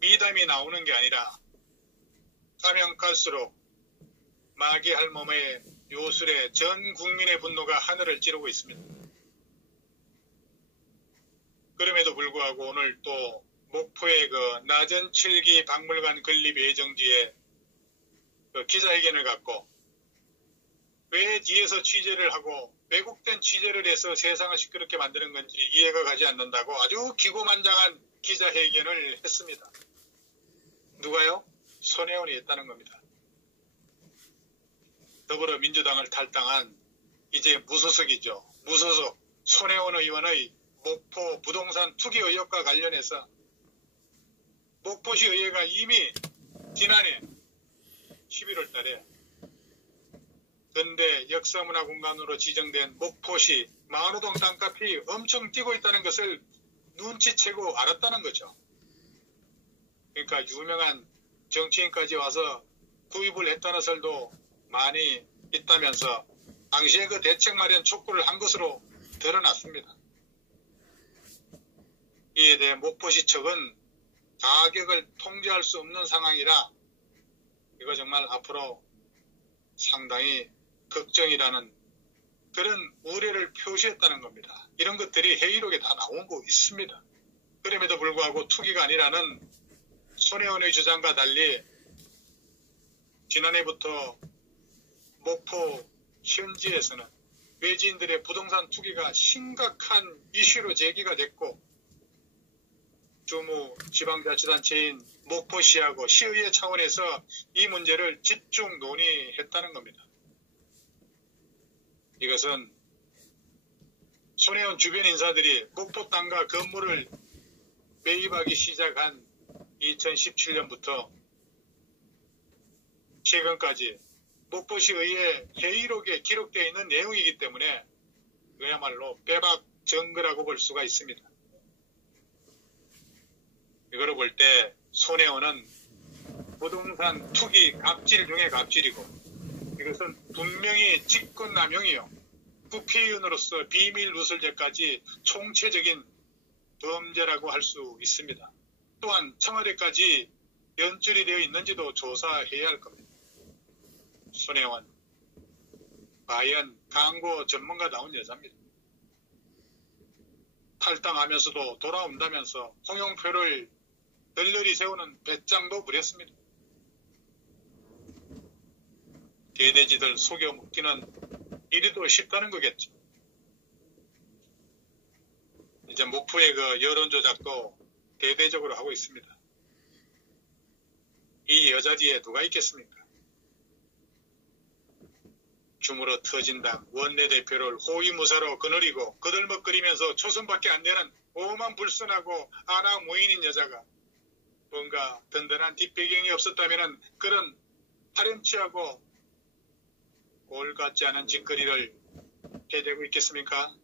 미담이 나오는 게 아니라 가면 갈수록 마귀 할멈의 요술에 전 국민의 분노가 하늘을 찌르고 있습니다. 그럼에도 불구하고 오늘 또 목포의 그 나전 7기 박물관 건립 예정지에 그 기자회견을 갖고 왜 뒤에서 취재를 하고 왜곡된 취재를 해서 세상을 시끄럽게 만드는 건지 이해가 가지 않는다고 아주 기고만장한 기자회견을 했습니다. 누가요? 손혜원이 했다는 겁니다. 더불어민주당을 탈당한 이제 무소속이죠. 무소속 손혜원 의원의 목포 부동산 투기 의혹과 관련해서 목포시 의회가 이미 지난해 11월 달에 근대 역사문화공간으로 지정된 목포시 만호동 땅값이 엄청 뛰고 있다는 것을 눈치채고 알았다는 거죠. 그러니까 유명한 정치인까지 와서 구입을 했다는 설도 많이 있다면서 당시에 그 대책 마련 촉구를 한 것으로 드러났습니다. 이에 대해 목포시 측은 가격을 통제할 수 없는 상황이라 이거 정말 앞으로 상당히 걱정이라는 그런 우려를 표시했다는 겁니다. 이런 것들이 회의록에 다 나온 거 있습니다. 그럼에도 불구하고 투기가 아니라는 손혜원의 주장과 달리 지난해부터 목포 현지에서는 외지인들의 부동산 투기가 심각한 이슈로 제기가 됐고 주무 지방자치단체인 목포시하고 시의회 차원에서 이 문제를 집중 논의했다는 겁니다. 이것은 손혜원 주변 인사들이 목포 땅과 건물을 매입하기 시작한 2017년부터 최근까지 목포시 의회 회의록에 기록되어 있는 내용이기 때문에 그야말로 빼박 증거라고 볼 수가 있습니다. 이거를 볼 때 손혜원은 부동산 투기 갑질 중에 갑질이고 이것은 분명히 직권남용이요. 국회의원으로서 비밀누설죄까지 총체적인 범죄라고 할 수 있습니다. 또한 청와대까지 연출이 되어 있는지도 조사해야 할 겁니다. 손혜원, 과연 광고 전문가다운 여자입니다. 탈당하면서도 돌아온다면서 홍영표를 널널이 세우는 배짱도 부렸습니다. 개돼지들 속여 묶기는 이리도 쉽다는 거겠죠. 이제 목포의 그 여론조작도 대대적으로 하고 있습니다. 이 여자 뒤에 누가 있겠습니까? 주무러 터진당 원내대표를 호위무사로 거느리고 거들먹거리면서 초선밖에 안 되는 오만 불순하고 아나무인인 여자가 뭔가 든든한 뒷배경이 없었다면 그런 파렴치하고 올 같지 않은 짓거리를 해대고 있겠습니까?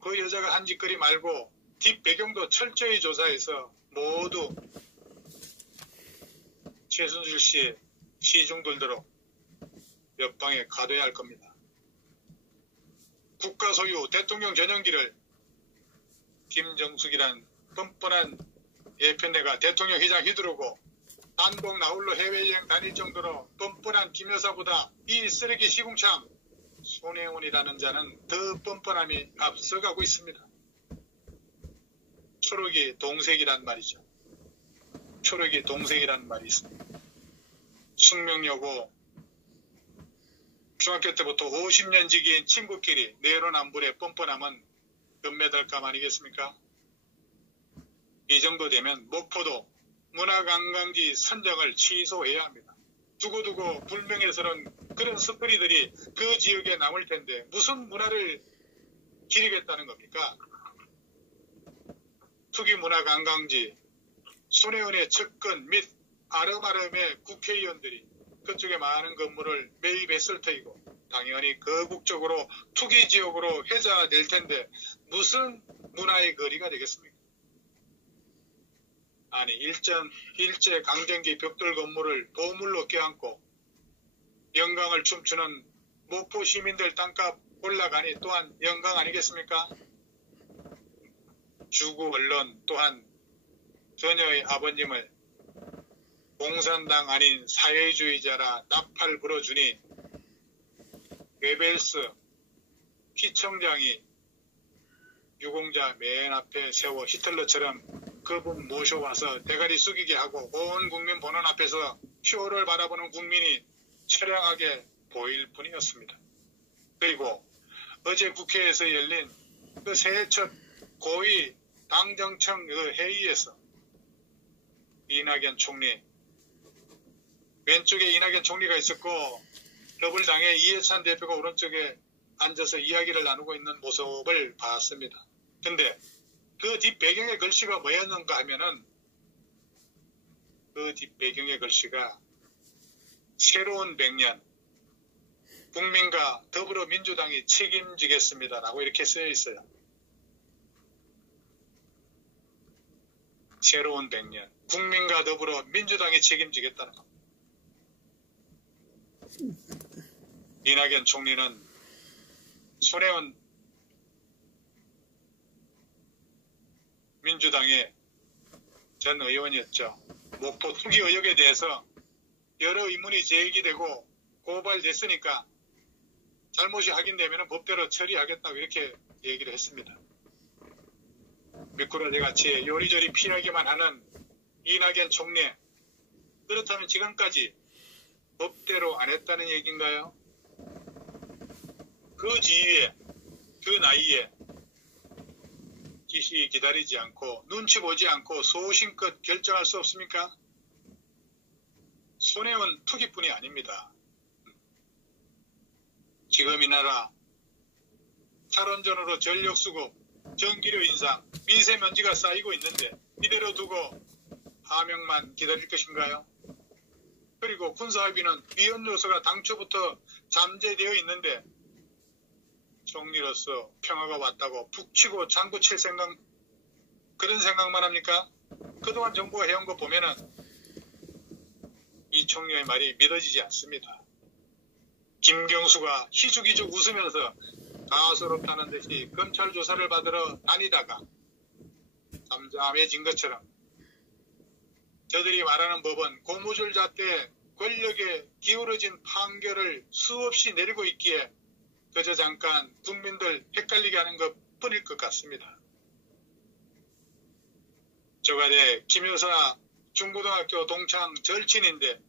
그 여자가 한 짓거리 말고 뒷배경도 철저히 조사해서 모두 최순실 씨의 시중들도록 옆방에 가둬야 할 겁니다. 국가 소유 대통령 전용기를 김정숙이란 뻔뻔한 예편내가 대통령 회장 휘두르고 단독 나홀로 해외여행 다닐 정도로 뻔뻔한 김 여사보다 이 쓰레기 시궁창 손혜원이라는 자는 더 뻔뻔함이 앞서가고 있습니다. 초록이 동색이란 말이죠. 초록이 동색이란 말이 있습니다. 숙명여고 중학교 때부터 50년 지기인 친구끼리 내로남불의 뻔뻔함은 금메달감 아니겠습니까? 이 정도 되면 목포도 문화관광지 선정을 취소해야 합니다. 두고두고 불명예스러운 그런 스토리들이 그 지역에 남을 텐데 무슨 문화를 기리겠다는 겁니까? 투기문화관광지 손혜원의 측근 및 아름아름의 국회의원들이 그쪽에 많은 건물을 매입했을 터이고 당연히 거국적으로 투기지역으로 회자될 텐데 무슨 문화의 거리가 되겠습니까? 아니 일제 강점기 벽돌 건물을 보물로 껴안고 영광을 춤추는 목포 시민들 땅값 올라가니 또한 영광 아니겠습니까? 주구 언론 또한 그녀의 아버님을 공산당 아닌 사회주의자라 나팔 불어주니 괴벨스 피청장이 유공자 맨 앞에 세워 히틀러처럼 그분 모셔와서 대가리 숙이게 하고 온 국민 보는 앞에서 쇼를 바라보는 국민이 처량하게 보일 뿐이었습니다. 그리고 어제 국회에서 열린 그 새해 첫 고위 당정청 그 회의에서 이낙연 총리, 왼쪽에 이낙연 총리가 있었고 더불당의 이해찬 대표가 오른쪽에 앉아서 이야기를 나누고 있는 모습을 봤습니다. 근데 그 뒷배경의 글씨가 뭐였는가 하면은 그 뒷배경의 글씨가 새로운 100년 국민과 더불어민주당이 책임지겠습니다라고 이렇게 쓰여 있어요. 새로운 100년 국민과 더불어 민주당이 책임지겠다는 겁니다. 이낙연 총리는 손혜원 민주당의 전 의원이었죠. 목포 투기 의혹에 대해서 여러 의문이 제기되고 고발됐으니까 잘못이 확인되면 법대로 처리하겠다고 이렇게 얘기를 했습니다. 미꾸라지 같이 요리조리 피하기만 하는 이낙연 총리, 그렇다면 지금까지 법대로 안 했다는 얘기인가요? 그 지위에, 그 나이에 지시 기다리지 않고 눈치 보지 않고 소신껏 결정할 수 없습니까? 손해원 투기뿐이 아닙니다. 지금 이 나라 탈원전으로 전력 수급, 전기료 인상, 미세먼지가 쌓이고 있는데 이대로 두고 하명만 기다릴 것인가요? 그리고 군사합의는 위헌 요소가 당초부터 잠재되어 있는데 총리로서 평화가 왔다고 북치고 장구칠 생각, 그런 생각만 합니까? 그동안 정부가 해온 거 보면은 이 총리의 말이 믿어지지 않습니다. 김경수가 희죽희죽 웃으면서 가소롭다는 듯이 검찰 조사를 받으러 다니다가 잠잠해진 것처럼 저들이 말하는 법은 고무줄 잣대 권력에 기울어진 판결을 수없이 내리고 있기에 그저 잠깐 국민들 헷갈리게 하는 것 뿐일 것 같습니다. 조가대 김여사 중고등학교 동창 절친인데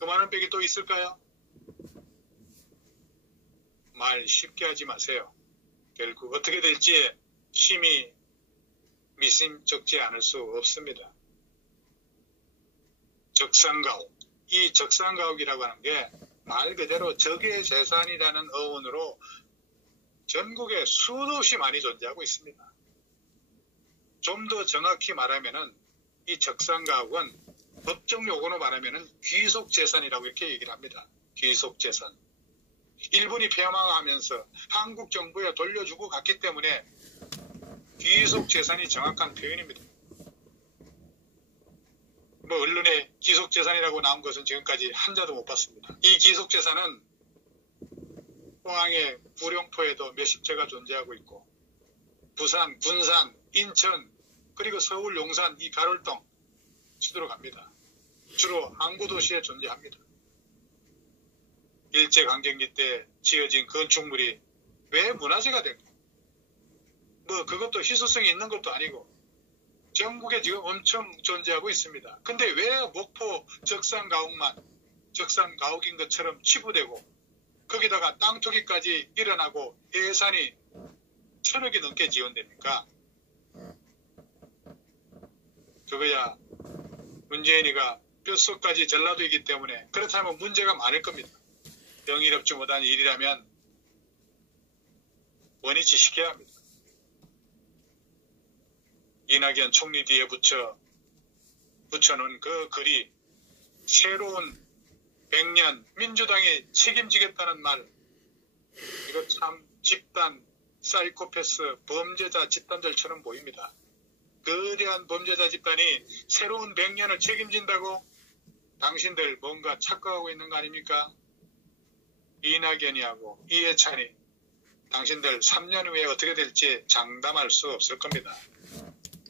그 많은 빽이 또 있을까요? 말 쉽게 하지 마세요. 결국 어떻게 될지 심히 미심쩍지 않을 수 없습니다. 적산가옥. 이 적산가옥이라고 하는 게 말 그대로 적의 재산이라는 어원으로 전국에 수도 없이 많이 존재하고 있습니다. 좀 더 정확히 말하면은 이 적산가옥은 법정 용어로 말하면은 귀속재산이라고 이렇게 얘기를 합니다. 귀속재산. 일본이 폐망하면서 한국 정부에 돌려주고 갔기 때문에 귀속재산이 정확한 표현입니다. 뭐 언론에 귀속재산이라고 나온 것은 지금까지 한자도 못 봤습니다. 이 귀속재산은 포항의 구룡포에도 몇십 채가 존재하고 있고 부산, 군산, 인천 그리고 서울, 용산 이 가롤동 수도로 갑니다. 주로 항구도시에 존재합니다. 일제강점기 때 지어진 건축물이 왜 문화재가 된 거예요? 뭐 그것도 희소성이 있는 것도 아니고 전국에 지금 엄청 존재하고 있습니다. 근데 왜 목포 적산가옥만 적산가옥인 것처럼 치부되고 거기다가 땅 투기까지 일어나고 예산이 1,000억이 넘게 지원됩니까? 그거야 문재인이가 뼛속까지 전라도이기 때문에 그렇다면 문제가 많을 겁니다. 명의롭지 못한 일이라면 원위치 시켜야 합니다. 이낙연 총리 뒤에 붙여놓은 그 글이 새로운 100년 민주당이 책임지겠다는 말, 이거 참 집단 사이코패스 범죄자 집단들처럼 보입니다. 거대한 범죄자 집단이 새로운 100년을 책임진다고 당신들 뭔가 착각하고 있는 거 아닙니까? 이낙연이하고 이해찬이 당신들 3년 후에 어떻게 될지 장담할 수 없을 겁니다.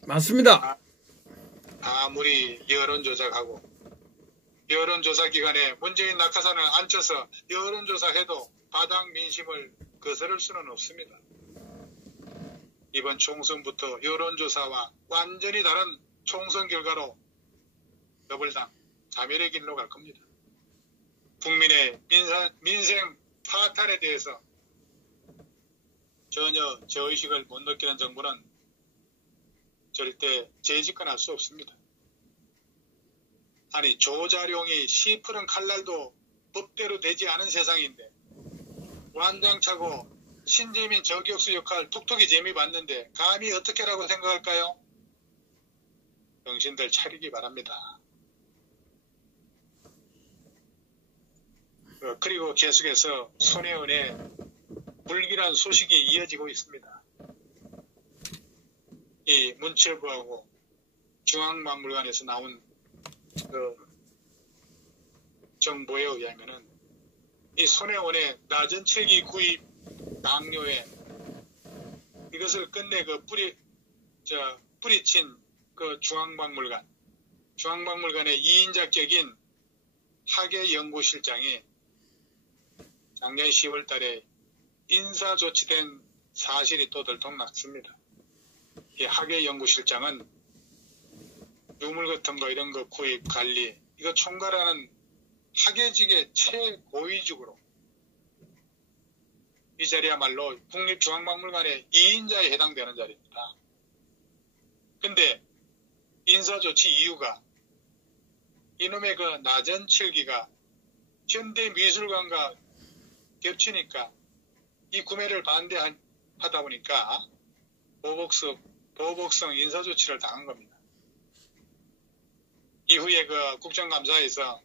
맞습니다. 아무리 여론조작하고 여론조사 기간에 문재인 낙하산을 앉혀서 여론조사해도 바닥 민심을 거스를 수는 없습니다. 이번 총선부터 여론조사와 완전히 다른 총선 결과로 더불당 자멸의 길로 갈 겁니다. 국민의 민생 파탄에 대해서 전혀 죄의식을 못 느끼는 정부는 절대 재집권할 수 없습니다. 아니 조자룡이 시 푸른 칼날도 법대로 되지 않은 세상인데 완장차고 신재민 저격수 역할 톡톡이 재미 봤는데 감히 어떻게라고 생각할까요? 정신들 차리기 바랍니다. 그리고 계속해서 손혜원의 불길한 소식이 이어지고 있습니다. 이 문체부하고 중앙박물관에서 나온 그 정보에 의하면은 이 손혜원의 낮은 칠기 구입 강요에 이것을 끝내 그 뿌리친 그 중앙박물관의 2인자격인 학예연구실장이 작년 10월 달에 인사 조치된 사실이 또 들통났습니다. 이 학예연구실장은 유물 같은 거 이런 거 구입 관리 이거 총괄하는 학예직의 최고위직으로 이 자리야말로 국립중앙박물관의 2인자에 해당되는 자리입니다. 근데 인사조치 이유가 이놈의 그 낮은 칠기가 현대미술관과 겹치니까 이 구매를 반대하다 보니까 보복성 인사조치를 당한 겁니다. 이후에 그 국정감사에서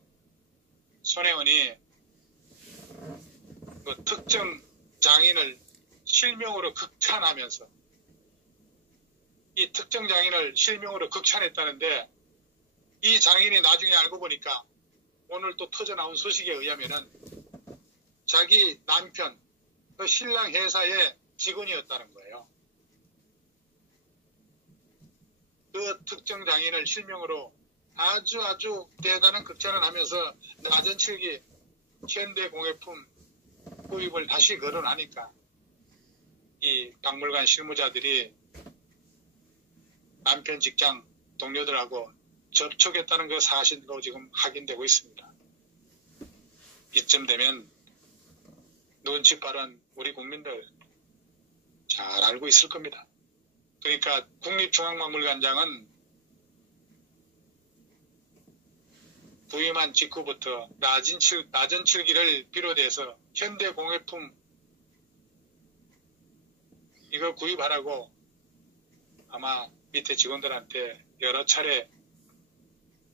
손혜원이 그 특정 장인을 실명으로 극찬하면서 이 특정 장인을 실명으로 극찬했다는데 이 장인이 나중에 알고 보니까 오늘 또 터져나온 소식에 의하면은 자기 남편 그 신랑 회사의 직원이었다는 거예요. 그 특정 장인을 실명으로 아주 대단한 극찬을 하면서 낮은 칠기 현대공예품 구입을 다시 거론하니까 이 박물관 실무자들이 남편 직장 동료들하고 접촉했다는 그 사실도 지금 확인되고 있습니다. 이쯤 되면 눈치 빠른 우리 국민들 잘 알고 있을 겁니다. 그러니까 국립중앙박물관장은 부임한 직후부터 낮은 칠기를 비롯해서 현대공예품 이거 구입하라고 아마 밑에 직원들한테 여러 차례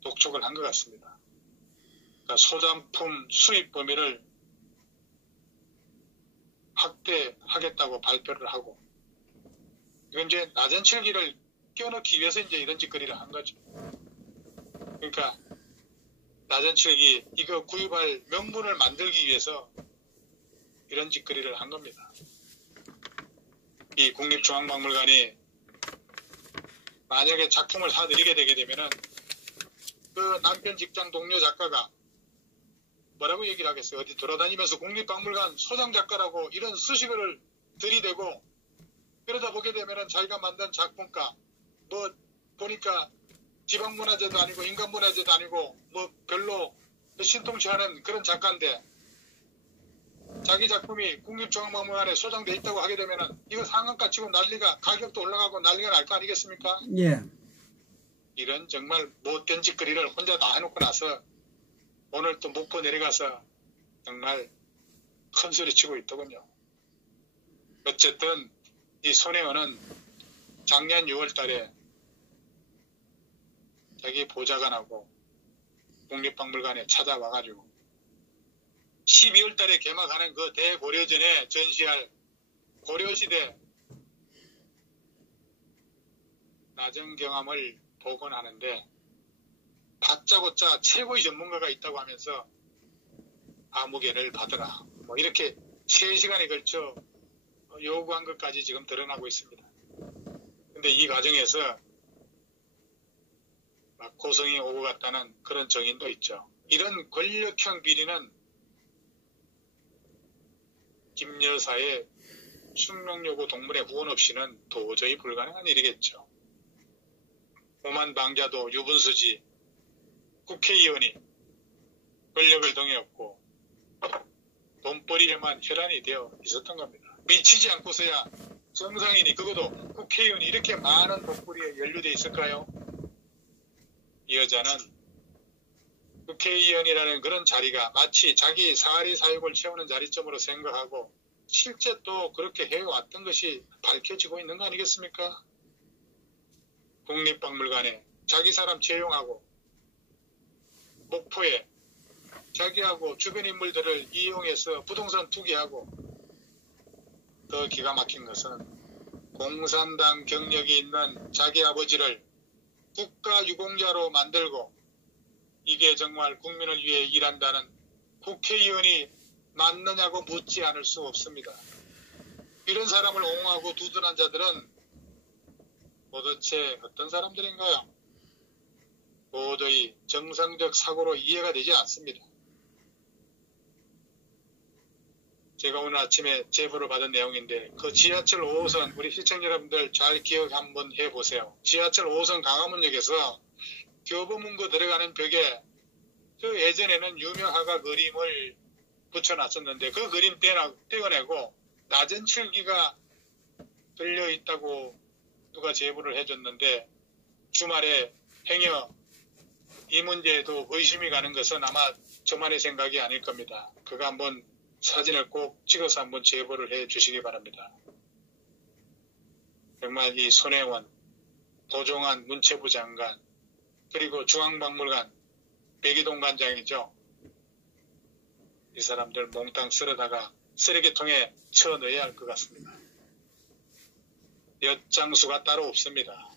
독촉을 한 것 같습니다. 그러니까 소장품 수입 범위를 확대하겠다고 발표를 하고 이건 이제 낮은 칠기를 껴넣기 위해서 이제 이런 짓거리를 한 거죠. 그러니까 낮은 칠기 이거 구입할 명분을 만들기 위해서 이런 짓거리를 한 겁니다. 이 국립중앙박물관이 만약에 작품을 사들이게 되게 되면은 그 남편 직장 동료 작가가 뭐라고 얘기를 하겠어요? 어디 돌아다니면서 국립박물관 소장작가라고 이런 수식어를 들이대고 그러다 보게 되면은 자기가 만든 작품가 뭐 보니까 지방문화재도 아니고 인간문화재도 아니고 뭐 별로 신통치 않은 그런 작가인데 자기 작품이 국립중앙박물관에 소장돼 있다고 하게 되면은 이거 상한가 치고 난리가 가격도 올라가고 난리가 날 거 아니겠습니까? 예. 이런 정말 못된 짓거리를 혼자 다 해놓고 나서 오늘 또 목포 내려가서 정말 큰 소리 치고 있더군요. 어쨌든 이 손혜원은 작년 6월 달에 자기 보좌관하고 국립박물관에 찾아와가지고 12월 달에 개막하는 그 대고려전에 전시할 고려시대 나정경암을 복원하는데 다짜고짜 최고의 전문가가 있다고 하면서 아무개를 받으라 뭐 이렇게 3시간에 걸쳐 요구한 것까지 지금 드러나고 있습니다. 근데 이 과정에서 고성이 오고 갔다는 그런 정인도 있죠. 이런 권력형 비리는 김 여사의 숙명여고 동문회 후원 없이는 도저히 불가능한 일이겠죠. 오만방자도 유분수지 국회의원이 권력을 등에업고 돈벌이에만 혈안이 되어 있었던 겁니다. 미치지 않고서야 정상인이, 그것도 국회의원이 이렇게 많은 돈벌이에 연루되어 있을까요? 이 여자는 국회의원이라는 그런 자리가 마치 자기 사리 사욕을 채우는 자리점으로 생각하고 실제 또 그렇게 해왔던 것이 밝혀지고 있는 거 아니겠습니까? 국립박물관에 자기 사람 채용하고 목포에 자기하고 주변 인물들을 이용해서 부동산 투기하고, 더 기가 막힌 것은 공산당 경력이 있는 자기 아버지를 국가유공자로 만들고 이게 정말 국민을 위해 일한다는 국회의원이 맞느냐고 묻지 않을 수 없습니다. 이런 사람을 옹호하고 두둔한 자들은 도대체 어떤 사람들인가요? 도저히 정상적 사고로 이해가 되지 않습니다. 제가 오늘 아침에 제보를 받은 내용인데, 그 지하철 5호선 우리 시청자 여러분들 잘 기억 한번 해보세요. 지하철 5호선 강화문역에서 교보문고 들어가는 벽에 그 예전에는 유명화가 그림을 붙여놨었는데 그 그림 떼어내고 낮은 칠기가 들려있다고 누가 제보를 해줬는데, 주말에 행여 이 문제에도 의심이 가는 것은 아마 저만의 생각이 아닐 겁니다. 그거 한번 사진을 꼭 찍어서 한번 제보를 해 주시기 바랍니다. 정말 이 손혜원, 도종환 문체부 장관, 그리고 중앙박물관 백이동 관장이죠. 이 사람들 몽땅 쓸어다가 쓰레기통에 쳐넣어야 할 것 같습니다. 엿장수가 따로 없습니다.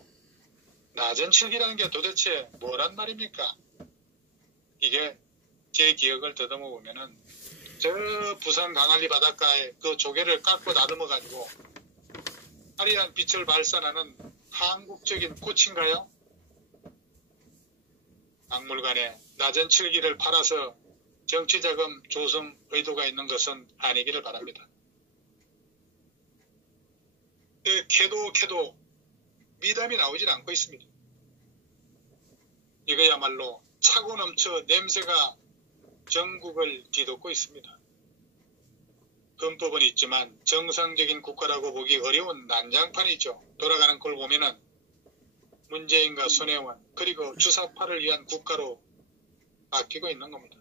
낮은 칠기라는 게 도대체 뭐란 말입니까? 이게 제 기억을 더듬어 보면은 저 부산 강안리 바닷가에 그 조개를 깎고 다듬어 가지고 화려한 빛을 발산하는 한국적인 꽃인가요? 박물관에 낮은 칠기를 팔아서 정치자금 조성 의도가 있는 것은 아니기를 바랍니다. 캐도 미담이 나오질 않고 있습니다. 이거야말로 차고 넘쳐 냄새가 전국을 뒤덮고 있습니다. 헌법은 있지만 정상적인 국가라고 보기 어려운 난장판이죠. 돌아가는 걸 보면은 문재인과 손혜원 그리고 주사파를 위한 국가로 바뀌고 있는 겁니다.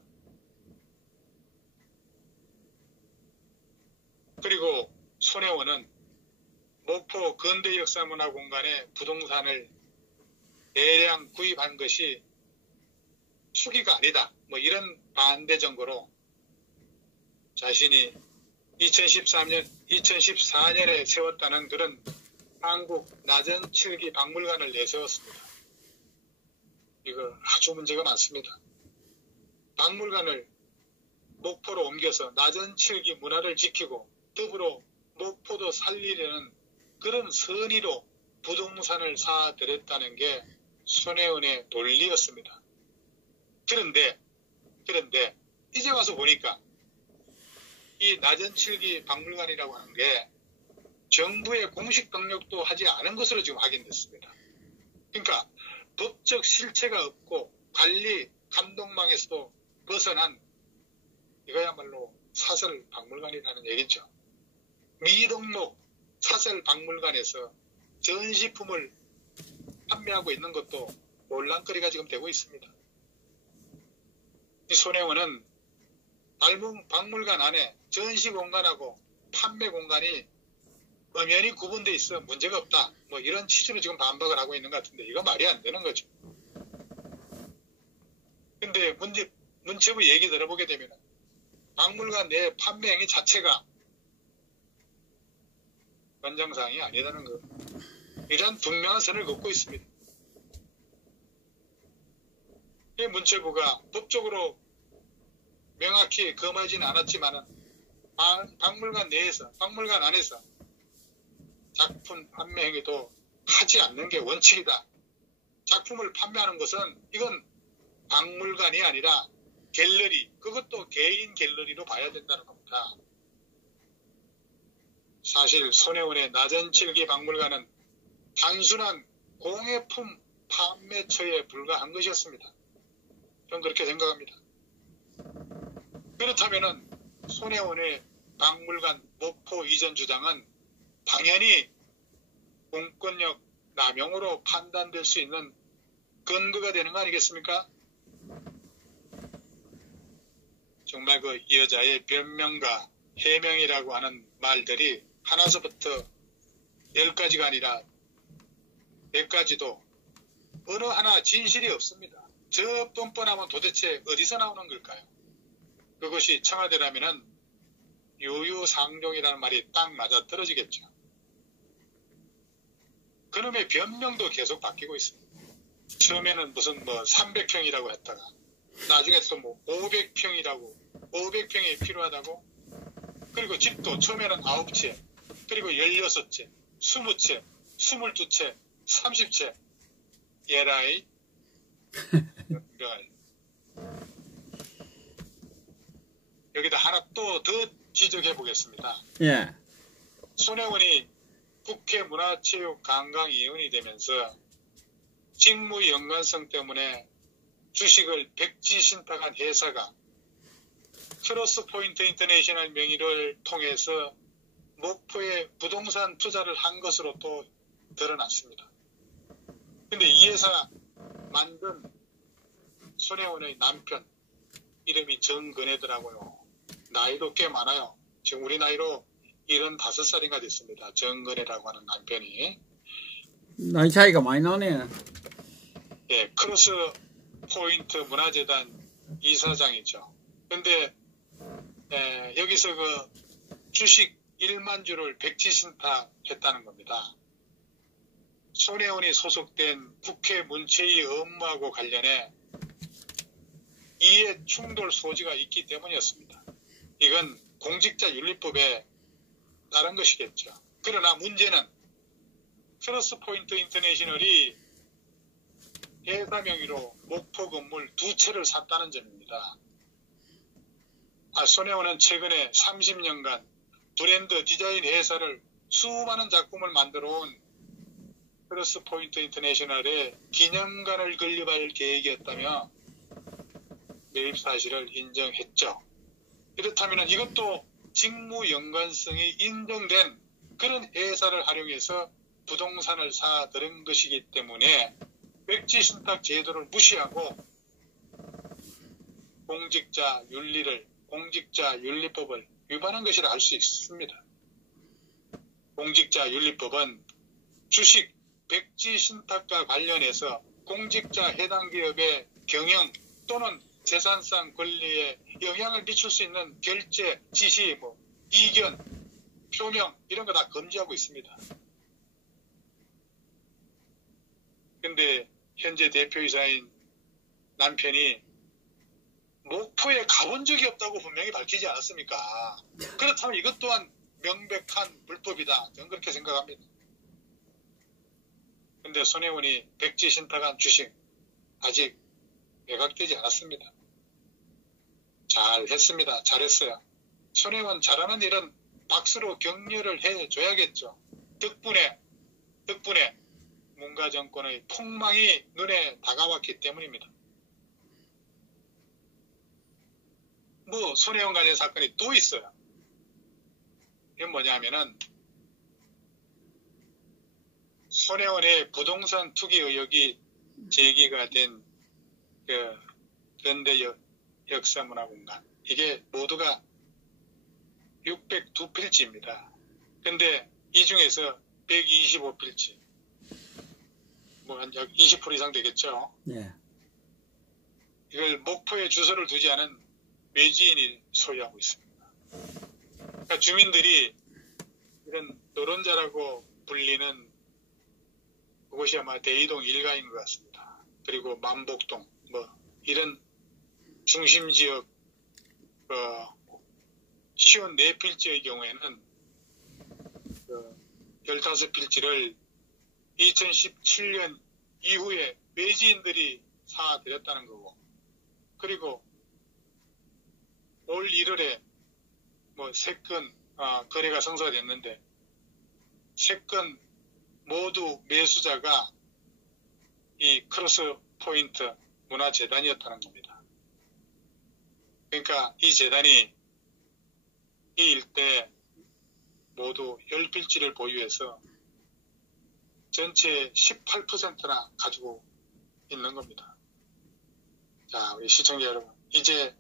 그리고 손혜원은 목포 근대역사문화공간에 부동산을 대량 구입한 것이 수기가 아니다, 뭐 이런 반대 정거로 자신이 2014년에 세웠다는 그런 한국 낮은 칠기 박물관을 내세웠습니다. 이거 아주 문제가 많습니다. 박물관을 목포로 옮겨서 낮은 칠기 문화를 지키고 더불어 목포도 살리려는 그런 선의로 부동산을 사들였다는 게 손혜원의 논리였습니다. 그런데 이제 와서 보니까 이 낮은 칠기 박물관이라고 하는 게 정부의 공식 등록도 하지 않은 것으로 지금 확인됐습니다. 그러니까 법적 실체가 없고 관리 감독망에서도 벗어난 이거야말로 사설 박물관이라는 얘기죠. 미등록 사설 박물관에서 전시품을 판매하고 있는 것도 논란거리가 지금 되고 있습니다. 이 손혜원은 박물관 안에 전시 공간하고 판매 공간이 엄연히 구분되어 있어 문제가 없다, 뭐 이런 취지로 지금 반박을 하고 있는 것 같은데 이거 말이 안 되는 거죠. 근데 문체부 얘기 들어보게 되면 박물관 내 판매 행위 자체가 권장사항이 아니라는 거, 이런 분명한 선을 긋고 있습니다. 이 문체부가 법적으로 명확히 금하지는 않았지만은 박물관 내에서, 박물관 안에서 작품 판매 행위도 하지 않는 게 원칙이다. 작품을 판매하는 것은 이건 박물관이 아니라 갤러리, 그것도 개인 갤러리로 봐야 된다는 겁니다. 사실 손혜원의 나전칠기 박물관은 단순한 공예품 판매처에 불과한 것이었습니다. 저는 그렇게 생각합니다. 그렇다면 손혜원의 박물관 목포 이전 주장은 당연히 공권력 남용으로 판단될 수 있는 근거가 되는 거 아니겠습니까? 정말 그 여자의 변명과 해명이라고 하는 말들이 하나서부터 10가지가 아니라 100가지도 어느 하나 진실이 없습니다. 저 뻔뻔하면 도대체 어디서 나오는 걸까요? 그것이 청와대라면은 유유상종이라는 말이 딱 맞아 떨어지겠죠. 그놈의 변명도 계속 바뀌고 있습니다. 처음에는 무슨 300평이라고 했다가 나중에 또 500평이라고 500평이 필요하다고, 그리고 집도 처음에는 9채, 그리고 16채, 20채, 22채, 30채. 예라이 여기다 하나 또 더 지적해 보겠습니다. 예. 손혜원이 국회 문화체육관광위원이 되면서 직무 연관성 때문에 주식을 백지 신탁한 회사가 크로스포인트 인터내셔널 명의를 통해서 목포에 부동산 투자를 한 것으로 또 드러났습니다. 근데 이 회사 만든 손혜원의 남편 이름이 정근혜더라고요. 나이도 꽤 많아요. 지금 우리 나이로 75살인가 됐습니다. 정근혜라고 하는 남편이. 나이 차이가 많이 나네. 예, 크로스포인트 문화재단 이사장이죠. 근데 여기서 그 주식 1만 주를 백지 신탁했다는 겁니다. 손혜원이 소속된 국회 문체위 업무하고 관련해 이해 충돌 소지가 있기 때문이었습니다. 이건 공직자윤리법에 따른 것이겠죠. 그러나 문제는 크로스포인트 인터내셔널이 회사 명의로 목포 건물 2채를 샀다는 점입니다. 손혜원은 최근에 30년간 브랜드 디자인 회사를 수많은 작품을 만들어 온 크로스포인트 인터내셔널에 기념관을 건립할 계획이었다며 매입 사실을 인정했죠. 이렇다면 이것도 직무 연관성이 인정된 그런 회사를 활용해서 부동산을 사들은 것이기 때문에 백지 신탁 제도를 무시하고 공직자윤리법을 위반한 것이라 할 수 있습니다. 공직자윤리법은 주식 백지 신탁과 관련해서 공직자 해당 기업의 경영 또는 재산상 권리에 영향을 미칠 수 있는 결재, 지시, 이견, 표명 이런 거 다 금지하고 있습니다. 근데 현재 대표이사인 남편이 목포에 가본 적이 없다고 분명히 밝히지 않았습니까? 그렇다면 이것 또한 명백한 불법이다. 저는 그렇게 생각합니다. 근데 손혜원이 백지 신탁한 주식 아직 매각되지 않았습니다. 잘했습니다. 잘했어요. 손혜원 잘하는 일은 박수로 격려를 해줘야겠죠. 덕분에 문가 정권의 폭망이 눈에 다가왔기 때문입니다. 손혜원 관련 사건이 또 있어요. 이건 뭐냐면은 손혜원의 부동산 투기 의혹이 제기가 된 현대 역사문화공간, 이게 모두가 602필지입니다. 근데 이 중에서 125필지, 약 20% 이상 되겠죠. 예. 이걸 목포에 주소를 두지 않은 외지인이 소유하고 있습니다. 그러니까 주민들이 이런 노른자라고 불리는 그곳이 아마 대이동 일가인 것 같습니다. 그리고 만복동 이런 중심지역 54필지의 경우에는 15필지를 2017년 이후에 외지인들이 사드렸다는 거고, 그리고 올 1월에 뭐 3건 거래가 성사됐는데 3건 모두 매수자가 이 크로스포인트 문화재단이었다는 겁니다. 그러니까 이 재단이 이 일대에 모두 10필지를 보유해서 전체 18%나 가지고 있는 겁니다. 자, 우리 시청자 여러분, 이제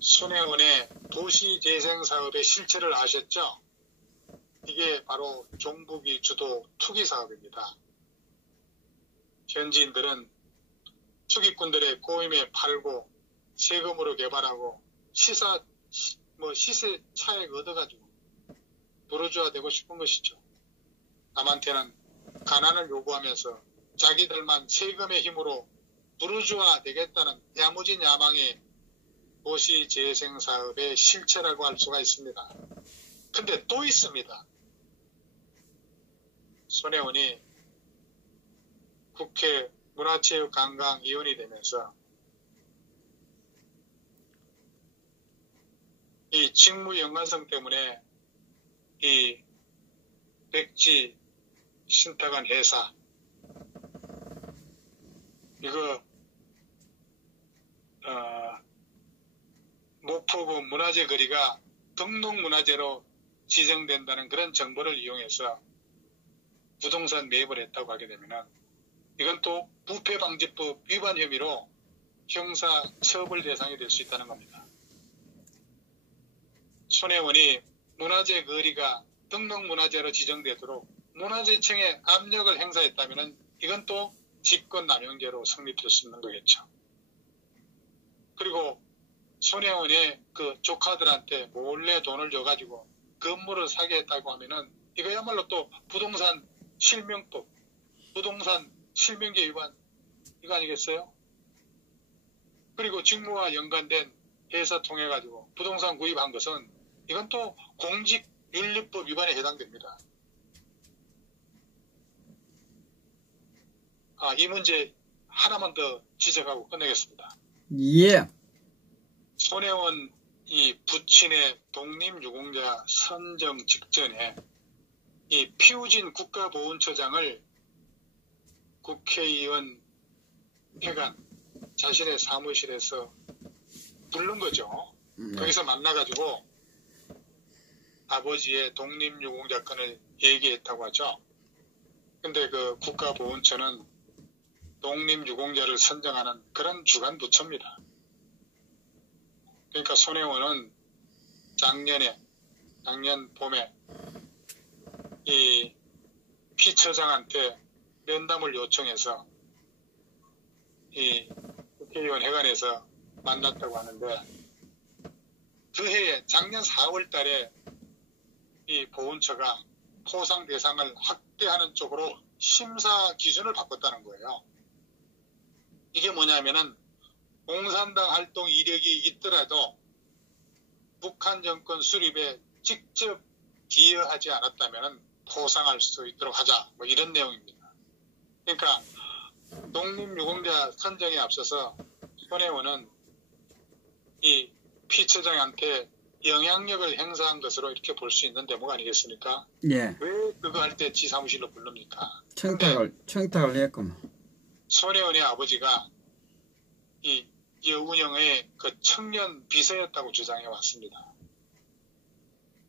손혜원의 도시재생사업의 실체를 아셨죠? 이게 바로 종북이 주도 투기사업입니다. 현지인들은 투기꾼들의 고임에 팔고 세금으로 개발하고 시세 차익 얻어가지고 부르주아 되고 싶은 것이죠. 남한테는 가난을 요구하면서 자기들만 세금의 힘으로 부르주아 되겠다는 야무진 야망이 도시재생사업의 실체라고 할 수가 있습니다. 근데 또 있습니다. 손혜원이 국회 문화체육관광위원이 되면서 이 직무 연관성 때문에 이 백지 신탁한 회사 이거 목포구 문화재 거리가 등록문화재로 지정된다는 그런 정보를 이용해서 부동산 매입을 했다고 하게 되면 이건 또 부패방지법 위반 혐의로 형사 처벌 대상이 될 수 있다는 겁니다. 손혜원이 문화재 거리가 등록문화재로 지정되도록 문화재청에 압력을 행사했다면 이건 또 직권남용죄로 성립될 수 있는 거겠죠. 그리고 손혜원의 그 조카들한테 몰래 돈을 줘가지고 건물을 사게 했다고 하면은 이거야말로 또 부동산 실명법, 부동산 실명제 위반 이거 아니겠어요? 그리고 직무와 연관된 회사 통해 가지고 부동산 구입한 것은 이건 또 공직윤리법 위반에 해당됩니다. 이 문제 하나만 더 지적하고 끝내겠습니다. 예. 손혜원 이 부친의 독립유공자 선정 직전에 이 피우진 국가보훈처장을 국회의원 회관 자신의 사무실에서 부른 거죠. 거기서 만나가지고 아버지의 독립유공자권을 얘기했다고 하죠. 근데 그 국가보훈처는 독립유공자를 선정하는 그런 주관 부처입니다. 그러니까 손혜원은 작년 봄에 이 피처장한테 면담을 요청해서 이 국회의원 회관에서 만났다고 하는데 그 해에 작년 4월 달에 이 보훈처가 포상 대상을 확대하는 쪽으로 심사 기준을 바꿨다는 거예요. 이게 뭐냐면은 공산당 활동 이력이 있더라도 북한 정권 수립에 직접 기여하지 않았다면 포상할 수 있도록 하자. 뭐 이런 내용입니다. 그러니까 독립유공자 선정에 앞서서 손혜원은 이 피처장한테 영향력을 행사한 것으로 이렇게 볼 수 있는 대목 아니겠습니까? 예. 왜 그거 할 때 지 사무실로 부릅니까? 청탁을 했구만. 손혜원의 아버지가 이 여운형의 그 청년 비서였다고 주장해 왔습니다.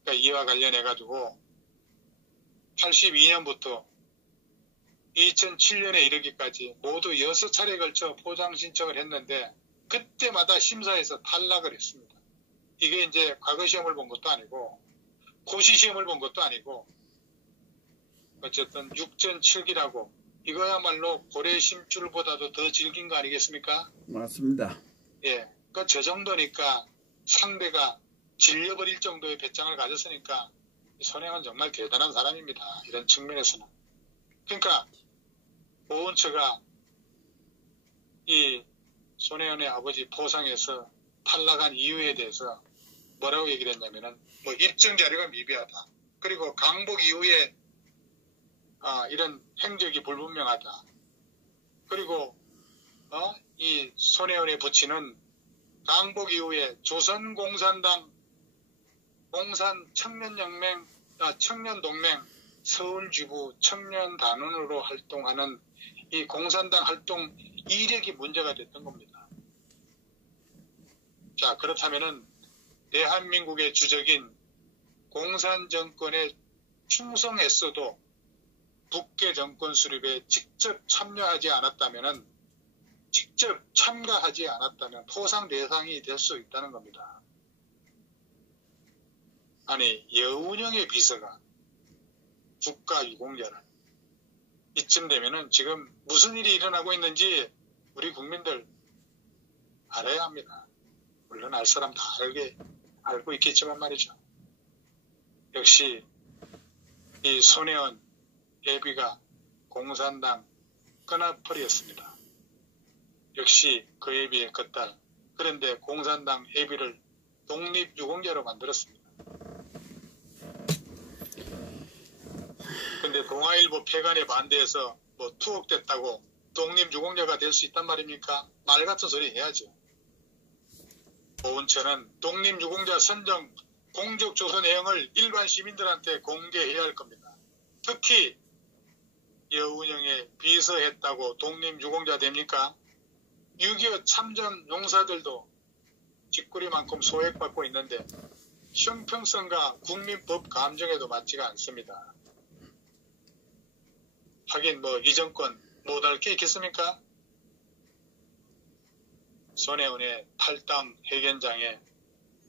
그러니까 이와 관련해가지고 82년부터 2007년에 이르기까지 모두 6차례에 걸쳐 포상 신청을 했는데 그때마다 심사에서 탈락을 했습니다. 이게 이제 과거 시험을 본 것도 아니고 고시 시험을 본 것도 아니고 어쨌든 6전7기라고 이거야말로 고래 심줄보다도 더 질긴 거 아니겠습니까? 맞습니다. 예, 그러니까 저 정도니까 상대가 질려버릴 정도의 배짱을 가졌으니까 손혜원은 정말 대단한 사람입니다. 이런 측면에서는. 그러니까 보훈처가 이 손혜원의 아버지 포상에서 탈락한 이유에 대해서 뭐라고 얘기를 했냐면은 뭐 입증 자료가 미비하다. 그리고 강복 이후에 이런 행적이 불분명하다. 그리고 손혜원의 부친은 강복 이후에 조선공산당 청년동맹 서울지부 청년단원으로 활동하는 이 공산당 활동 이력이 문제가 됐던 겁니다. 자, 그렇다면은 대한민국의 주적인 공산정권에 충성했어도 북괴 정권 수립에 직접 참가하지 않았다면 포상 대상이 될 수 있다는 겁니다. 아니, 여운형의 비서가 국가유공자를 이쯤 되면은 지금 무슨 일이 일어나고 있는지 우리 국민들 알아야 합니다. 물론 알 사람 다 알고 있겠지만 말이죠. 역시 이 손혜원 애비가 공산당 끈앞풀이였습니다. 역시 그 애비의 겉딸. 그런데 공산당 애비를 독립유공자로 만들었습니다. 근데 동아일보 폐간에 반대해서 뭐 투옥됐다고 독립유공자가 될 수 있단 말입니까? 말 같은 소리 해야죠. 보훈처는 독립유공자 선정 공적조서 내용을 일반 시민들한테 공개해야 할 겁니다. 특히 여운형에 비서했다고 독립유공자 됩니까? 6.25 참전 용사들도 쥐꼬리만큼 소액받고 있는데 형평성과 국민법 감정에도 맞지가 않습니다. 하긴 뭐 이 정권 못할 게 있겠습니까? 손혜원의 탈당 회견장에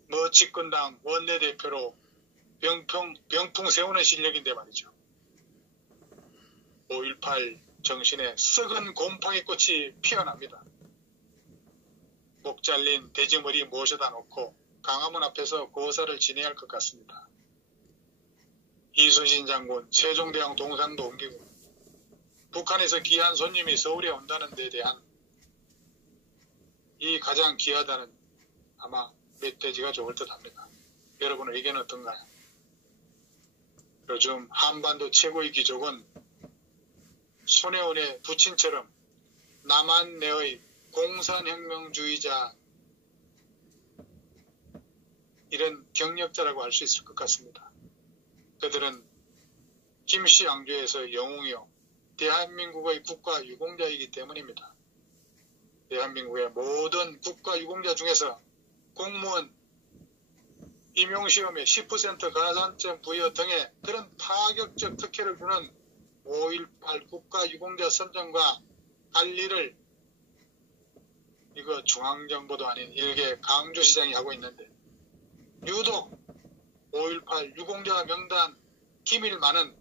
뭐 집권당 원내대표로 병풍 세우는 실력인데 말이죠. 5.18 정신에 썩은 곰팡이 꽃이 피어납니다. 목 잘린 돼지머리 모셔다 놓고 강화문 앞에서 고사를 지내야 할 것 같습니다. 이순신 장군 세종대왕 동상도 옮기고 북한에서 귀한 손님이 서울에 온다는 데 대한 이 가장 귀하다는 아마 멧돼지가 좋을 듯 합니다. 여러분의 의견은 어떤가요? 요즘 한반도 최고의 귀족은 손혜원의 부친처럼 남한내의 공산혁명주의자 이런 경력자라고 할 수 있을 것 같습니다. 그들은 김씨 양조에서 영웅이요 대한민국의 국가유공자이기 때문입니다. 대한민국의 모든 국가유공자 중에서 공무원 임용시험에 10% 가산점 부여 등의 그런 파격적 특혜를 주는 5.18 국가유공자 선정과 관리를 이거 중앙정부도 아닌 일개 강조시장이 하고 있는데 유독 5.18 유공자 명단 기밀만은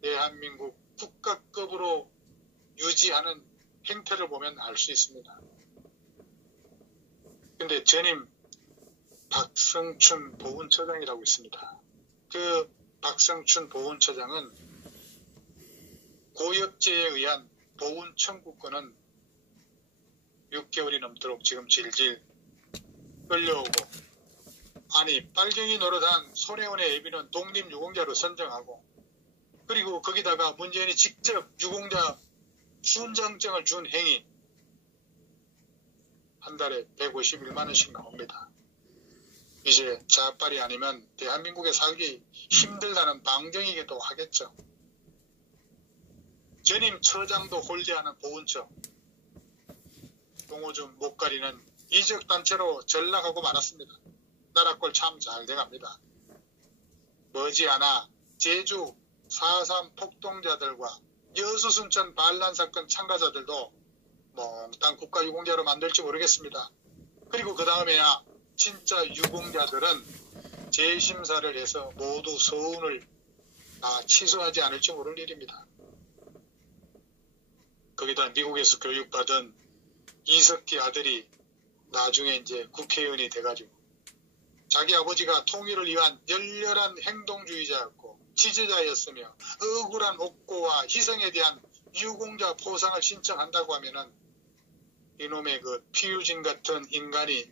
대한민국 국가급으로 유지하는 행태를 보면 알 수 있습니다. 근데 전임 박성춘 보훈처장이라고 있습니다. 그 박성춘 보훈처장은 고엽제에 의한 보훈 청구권은 6개월이 넘도록 지금 질질 끌려오고 아니 빨갱이 노릇한 손혜원의 애비는 독립유공자로 선정하고 그리고 거기다가 문재인이 직접 유공자 순장증을 준 행위 한 달에 151만 원씩 나옵니다. 이제 자빨이 아니면 대한민국에 살기 힘들다는 방정이기도 하겠죠. 전임 처장도 홀대하는 보훈처 동호중 목가리는 이적단체로 전락하고 말았습니다. 나라꼴 참 잘 돼갑니다. 머지않아 제주 4.3 폭동자들과 여수순천 반란사건 참가자들도 몽땅 국가유공자로 만들지 모르겠습니다. 그리고 그 다음에야 진짜 유공자들은 재심사를 해서 모두 서운을 다 취소하지 않을지 모를 일입니다. 거기다 미국에서 교육받은 이석기 아들이 나중에 이제 국회의원이 돼가지고 자기 아버지가 통일을 위한 열렬한 행동주의자였고 지지자였으며 억울한 옥고와 희생에 대한 유공자 포상을 신청한다고 하면은 이놈의 그 피유진 같은 인간이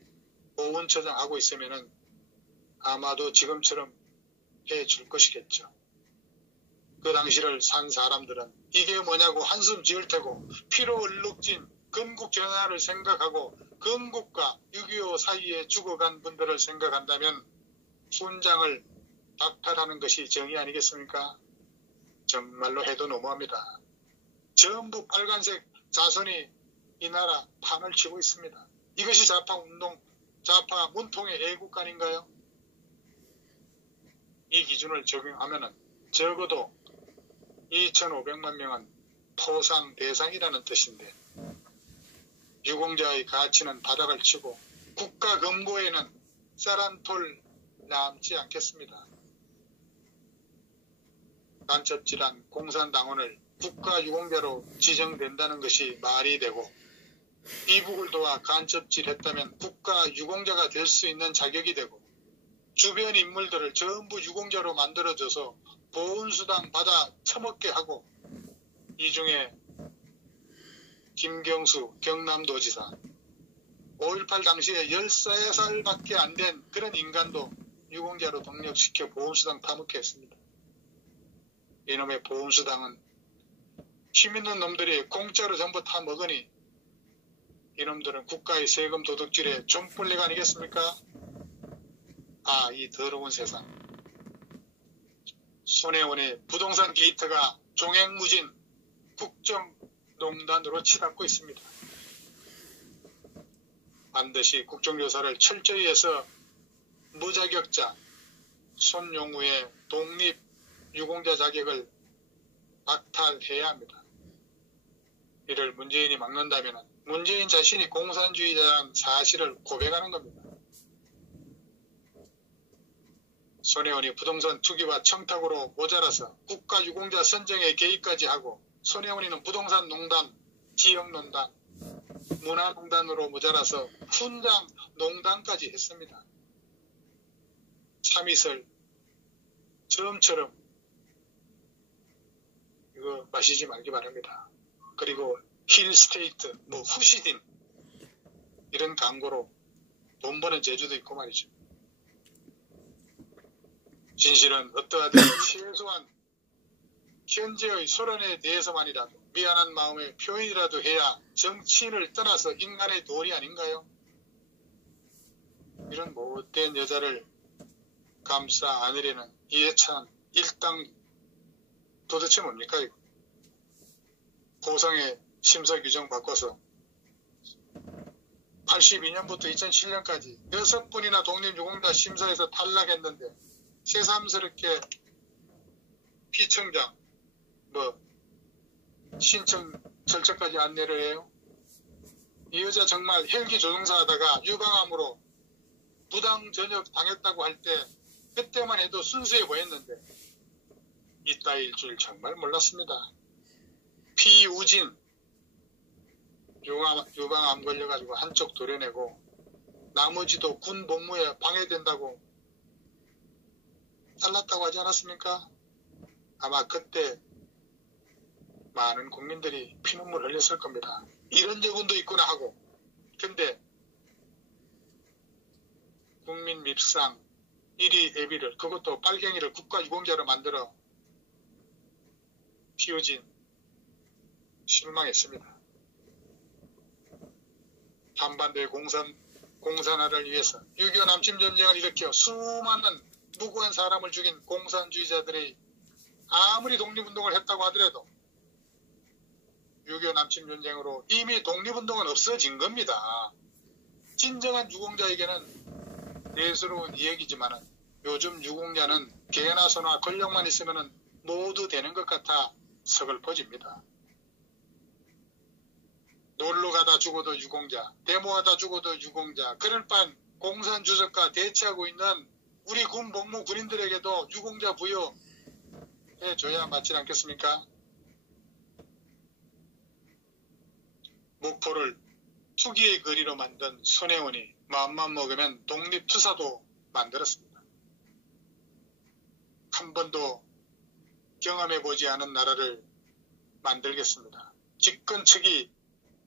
보훈처장 하고 있으면은 아마도 지금처럼 해줄 것이겠죠. 그 당시를 산 사람들은 이게 뭐냐고 한숨 지을 테고 피로 얼룩진 건국 한국 전야를 생각하고 건국과 6.25 사이에 죽어간 분들을 생각한다면 훈장을 박탈하는 것이 정의 아니겠습니까? 정말로 해도 너무합니다. 전부 빨간색 자손이 이 나라 판을 치고 있습니다. 이것이 좌파 문통의 애국 아닌가요? 이 기준을 적용하면 적어도 2,500만 명은 포상 대상이라는 뜻인데 유공자의 가치는 바닥을 치고 국가 금고에는 쌀 한 톨 남지 않겠습니다. 간첩질한 공산당원을 국가 유공자로 지정된다는 것이 말이 되고 이북을 도와 간첩질했다면 국가 유공자가 될 수 있는 자격이 되고 주변 인물들을 전부 유공자로 만들어줘서 보훈수당 받아 처먹게 하고 이 중에 김경수 경남도지사 5.18 당시에 13살밖에 안 된 그런 인간도 유공자로 등록시켜 보훈수당 타먹게 했습니다. 이놈의 보훈수당은 힘있는 놈들이 공짜로 전부 다 먹으니 이놈들은 국가의 세금 도둑질에 좀뿔리가 아니겠습니까? 아, 이 더러운 세상. 손혜원의 부동산 게이트가 종횡무진 국정농단으로 치닫고 있습니다. 반드시 국정조사를 철저히 해서 무자격자 손용우의 독립 유공자 자격을 박탈해야 합니다. 이를 문재인이 막는다면 문재인 자신이 공산주의자라는 사실을 고백하는 겁니다. 손혜원이 부동산 투기와 청탁으로 모자라서 국가유공자 선정에 개입까지 하고 손혜원이는 부동산 농단, 지역농단, 문화농단으로 모자라서 훈장 농단까지 했습니다. 참이슬, 처음처럼 이거 마시지 말기 바랍니다. 그리고 힐스테이트, 후시딘 이런 광고로 돈 버는 재주도 있고 말이죠. 진실은 어떠하든 최소한 현재의 소련에 대해서만이라도 미안한 마음의 표현이라도 해야 정치인을 떠나서 인간의 도리 아닌가요? 이런 못된 여자를 감싸 안으려는 이해찬 일당 도대체 뭡니까 이거? 고성의 심사 규정 바꿔서 82년부터 2007년까지 6분이나 독립유공자 심사에서 탈락했는데 새삼스럽게 피청장 신청 절차까지 안내를 해요. 이 여자 정말 헬기 조종사 하다가 유방암으로 부당 전역 당했다고 할 때 그때만 해도 순수해 보였는데 이따일 줄 정말 몰랐습니다. 피우진 유방암 걸려가지고 한쪽 도려내고 나머지도 군 복무에 방해된다고 잘랐다고 하지 않았습니까? 아마 그때 많은 국민들이 피눈물 흘렸을 겁니다. 이런 여군도 있구나 하고. 근데 국민 밉상 1위 애비를 그것도 빨갱이를 국가유공자로 만들어 피우진 실망했습니다. 한반도의 공산화를 위해서 6.25 남침전쟁을 일으켜 수많은 무고한 사람을 죽인 공산주의자들이 아무리 독립운동을 했다고 하더라도 6.25 남침전쟁으로 이미 독립운동은 없어진 겁니다. 진정한 유공자에게는 예스러운 이야기지만 요즘 유공자는 개나 소나 권력만 있으면 모두 되는 것 같아 서글퍼집니다. 놀러 가다 죽어도 유공자, 데모하다 죽어도 유공자, 그럴 반 공산주석과 대치하고 있는 우리 군 복무 군인들에게도 유공자 부여해줘야 맞지 않겠습니까? 목포를 투기의 거리로 만든 손혜원이 마음만 먹으면 독립투사도 만들었습니다. 한 번도 경험해보지 않은 나라를 만들겠습니다. 집권 측이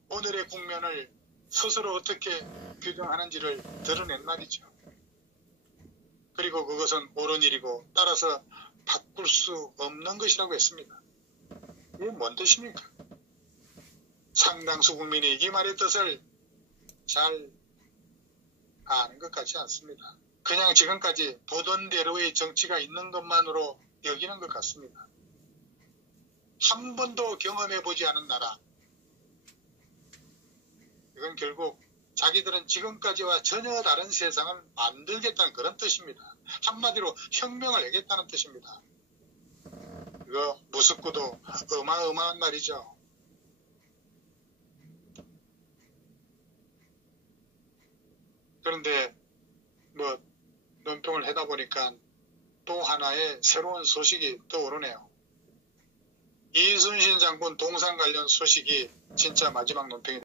오늘의 국면을 스스로 어떻게 규정하는지를 드러낸 말이죠. 그리고 그것은 옳은 일이고 따라서 바꿀 수 없는 것이라고 했습니다. 이게 뭔 뜻입니까? 상당수 국민이 이 말의 뜻을 잘 아는 것 같지 않습니다. 그냥 지금까지 보던 대로의 정치가 있는 것만으로 여기는 것 같습니다. 한 번도 경험해보지 않은 나라. 이건 결국 자기들은 지금까지와 전혀 다른 세상을 만들겠다는 그런 뜻입니다. 한마디로 혁명을 하겠다는 뜻입니다. 이거 무섭고도 어마어마한 말이죠. 그런데 뭐 논평을 하다 보니까 또 하나의 새로운 소식이 떠오르네요. 이순신 장군 동상 관련 소식이 진짜 마지막 논평이